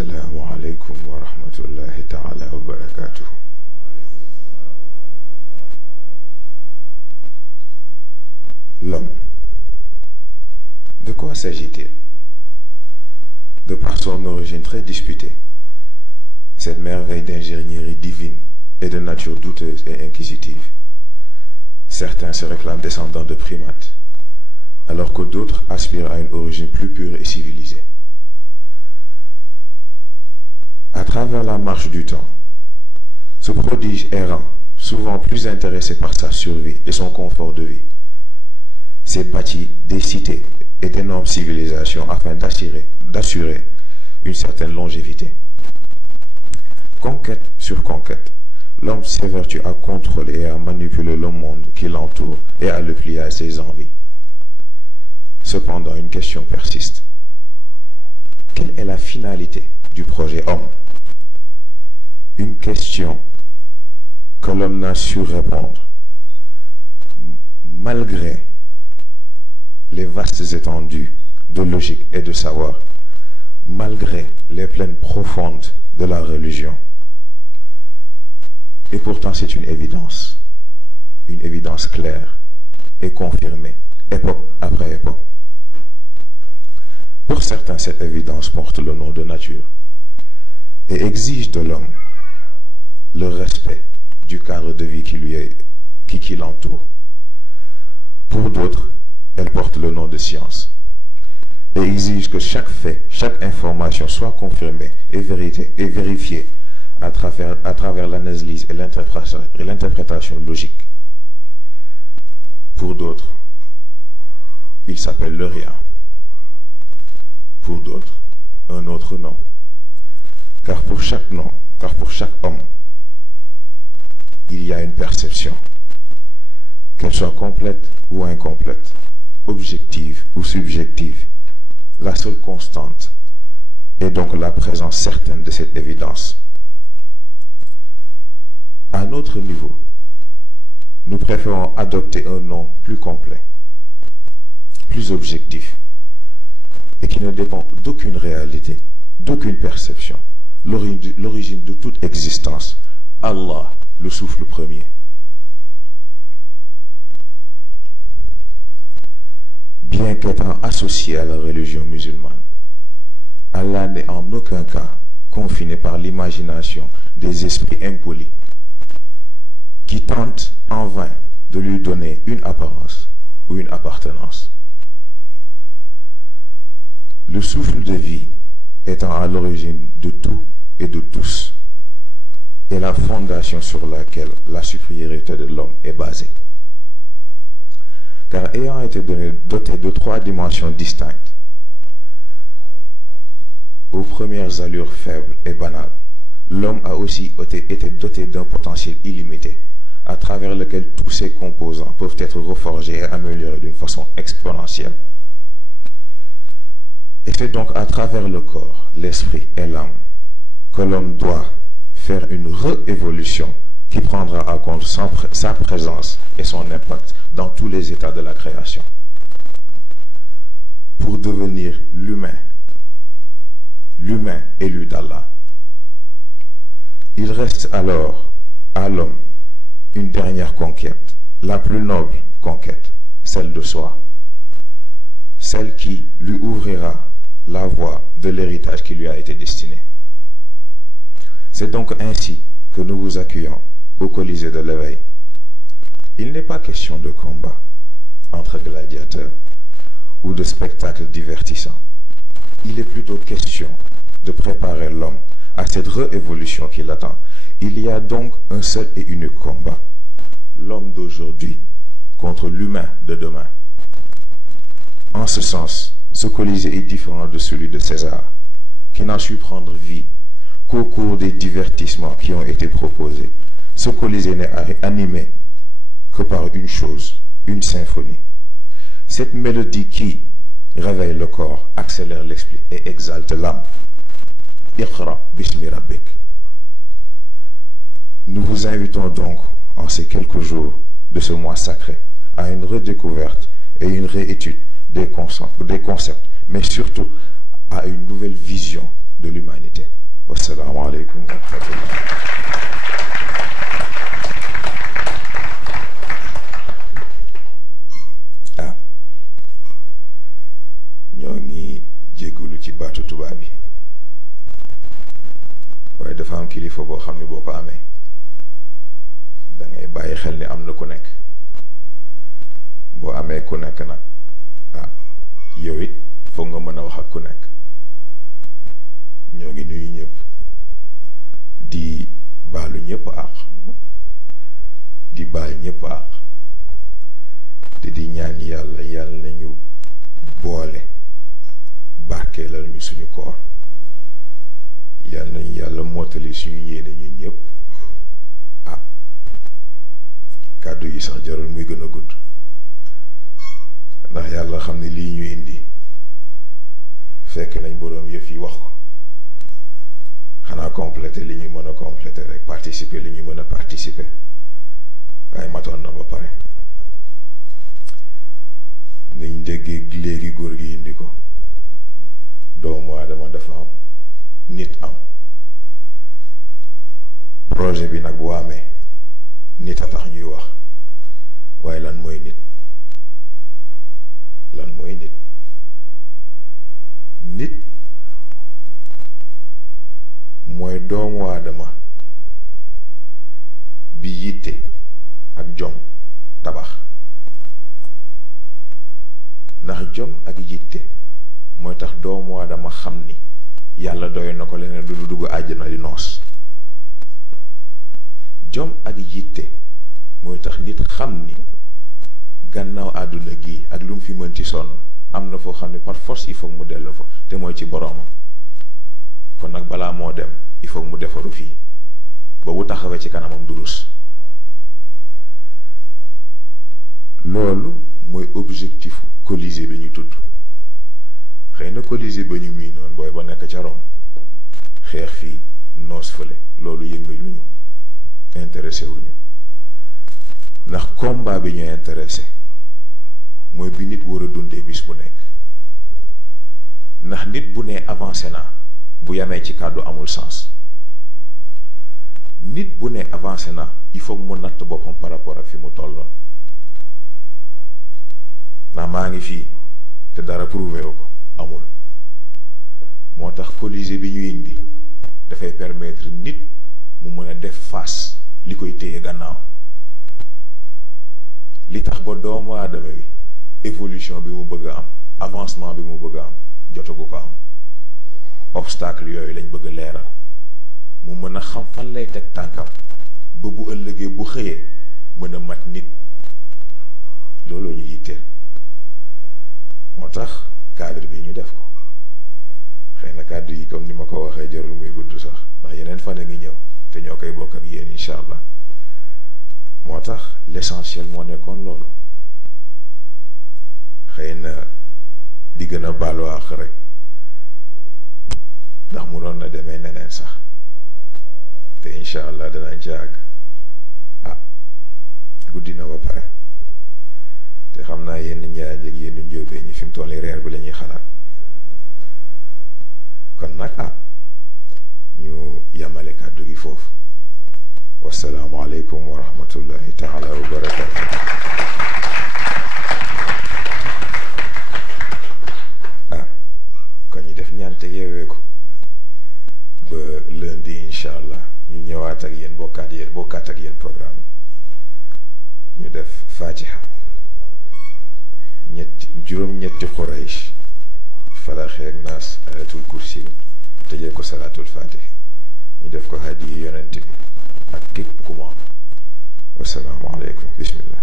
Assalamu alaikum wa rahmatullahi ta'ala wa barakatuh. L'homme. De quoi s'agit-il? De par son origine très disputée, cette merveille d'ingénierie divine et de nature douteuse et inquisitive, certains se réclament descendants de primates, alors que d'autres aspirent à une origine plus pure et civilisée. À travers la marche du temps, ce prodige errant, souvent plus intéressé par sa survie et son confort de vie, s'est bâti des cités et d'énormes civilisations afin d'assurer une certaine longévité. Conquête sur conquête, l'homme s'évertue à contrôler et à manipuler le monde qui l'entoure et à le plier à ses envies. Cependant, une question persiste. Quelle est la finalité du projet homme? Une question que l'homme n'a su répondre, malgré les vastes étendues de logique et de savoir, malgré les plaines profondes de la religion. Et pourtant c'est une évidence claire et confirmée, époque après époque. Pour certains, cette évidence porte le nom de nature et exige de l'homme le respect du cadre de vie qui l'entoure. Pour d'autres, elle porte le nom de science et exige que chaque fait, chaque information soit confirmée et vérifiée à travers l'analyse et l'interprétation logique. Pour d'autres, il s'appelle le rien. Pour d'autres, un autre nom. Car pour chaque homme, il y a une perception, qu'elle soit complète ou incomplète, objective ou subjective. La seule constante est donc la présence certaine de cette évidence. À notre niveau, nous préférons adopter un nom plus complet, plus objectif, et qui ne dépend d'aucune réalité, d'aucune perception, l'origine de toute existence, Allah, le souffle premier. Bien qu'étant associé à la religion musulmane, Allah n'est en aucun cas confiné par l'imagination des esprits impolis qui tentent en vain de lui donner une apparence ou une appartenance. Le souffle de vie étant à l'origine de tout et de tous, est la fondation sur laquelle la supériorité de l'homme est basée. Car ayant été doté de trois dimensions distinctes, aux premières allures faibles et banales, l'homme a aussi été doté d'un potentiel illimité, à travers lequel tous ses composants peuvent être reforgés et améliorés d'une façon exponentielle. Et c'est donc à travers le corps, l'esprit et l'âme que l'homme doit faire une réévolution qui prendra en compte sa présence et son impact dans tous les états de la création. Pour devenir l'humain élu d'Allah. Il reste alors à l'homme une dernière conquête, la plus noble conquête, celle de soi, celle qui lui ouvrira la voie de l'héritage qui lui a été destiné. C'est donc ainsi que nous vous accueillons au Colisée de l'éveil. Il n'est pas question de combat entre gladiateurs ou de spectacle divertissant. Il est plutôt question de préparer l'homme à cette réévolution qui l'attend. Il y a donc un seul et unique combat, l'homme d'aujourd'hui contre l'humain de demain. En ce sens, ce Colisée est différent de celui de César, qui n'a su prendre vie qu'au cours des divertissements qui ont été proposés. Ce Colisée n'est animé que par une chose, une symphonie. Cette mélodie qui réveille le corps, accélère l'esprit et exalte l'âme. Iqra bismi rabbik. Nous vous invitons donc, en ces quelques jours de ce mois sacré, à une redécouverte et une réétude des concepts, mais surtout à une nouvelle vision de l'humanité. Wassalamu alaikum wa rahmatullah. ñoo ngi jéggulu ci baatu tubaab bi waaye dafa am kilifa boo xam ne boo ko amee da ngay bàyyi xel ni am na ku nekk boo amee ku nekk nag yow it foog nga mën a wax ak ku nekk. ñoo ngi nuyu ñëpp di baalu ñëpp àq di baal ñëpp àq te di ñaan yàlla yàlla nañu boole barkeelal ñu suñu koor yàlla nañu yàlla mottali suñu yéene ñun ñëpp kàddu yi sax jarul muy gën a gudd ndax yàlla xam ne lii ñu indi fekk nañ boroom yëf yi wax ko xanaa compléter li ñuy mën a compléter rek participer li ñuy mën a participer waaye matoon na ba pare niñ déggee léegi góor gi indi ko doomu aadama dafa am nit am projet bi nag bu amee nit a tax ñuy wax waaye lan mooy nit lan mooy nit nit mooy doomu aadama bi yitte ak jom tabax ndax jom ak yitte mooy tax doomu aadama xam ni yàlla doy na ko leneen du dugg àjjana di noos jom ak yitte mooy tax nit xam ni gannaaw àdduna gi ak lu mu fi mën ci sonn am na foo xam ne par force il faut mu dellu fa te mooy ci boroomam kon nag balaa moo dem il faut mu defaru fii ba bu taxawee ci kanamam du rus loolu mooy objectifu Colisée bi ñu tudd xëy na Colisée ba ñu mii noonu booy ba nekk ca Rome xeex fii noos fële loolu yëngal lu ñu intéressé wuñu ndax combat bi ñu intéressé mooy bi nit war a dundee bis bu nekk ndax nit bu nee avancé naa bu yamee ci kàddu amul sens nit bu ne avancé na il faut mu natt boppam par rapport ak fi mu tolloon ndax maa ngi fii te dara prouvé wu ko amul moo tax Colisée bi ñu indi dafay permettre nit mu mën a def face li koy téye gannaaw li tax ba doomu aadama bi évolution bi mu bëgg a am avancement bi mu bëgg a am jotagu ko am obstacle yooyu lañ bëgg a leeral mu mën a xam fan lay teg tànkam ba bu ëllëgee bu xëyee mën a mat nit looloo ñu yitteel moo tax cadre bi ñu def ko xëy na kàddu yi comme ni ma ko waxee jarul muy gudd sax ndax yeneen fan a ngi ñëw te ñoo koy bokk ak yéen incha allah moo tax l'essentiel moo nekkoon loolu xëy na di gën a baalu àq rek ndax munoon na demee neneen sax te incha allah danañ ci àgg guddi na ba pare te xam naa yenn njaay ak yenn njóobee ñi fi mu toll reer bi la ñuy xalaat kon nag ñu yamale kàddu gi foofu wassalaamu aleykum wa rahmatullahi taala wa barakatu kon ñu def ñaante yeewee ko ba lundi incha allah ñu ñëwaat ak yéen bokkaat ak yéen programme ñu def fatiha juróom-ñetti Quraysh falaxee ak naas ayatul kursi tëjee ko salaatul fatih ñu def ko hadiyi yonent bi ak képp ku mu am wassalaamu aleykum bismillah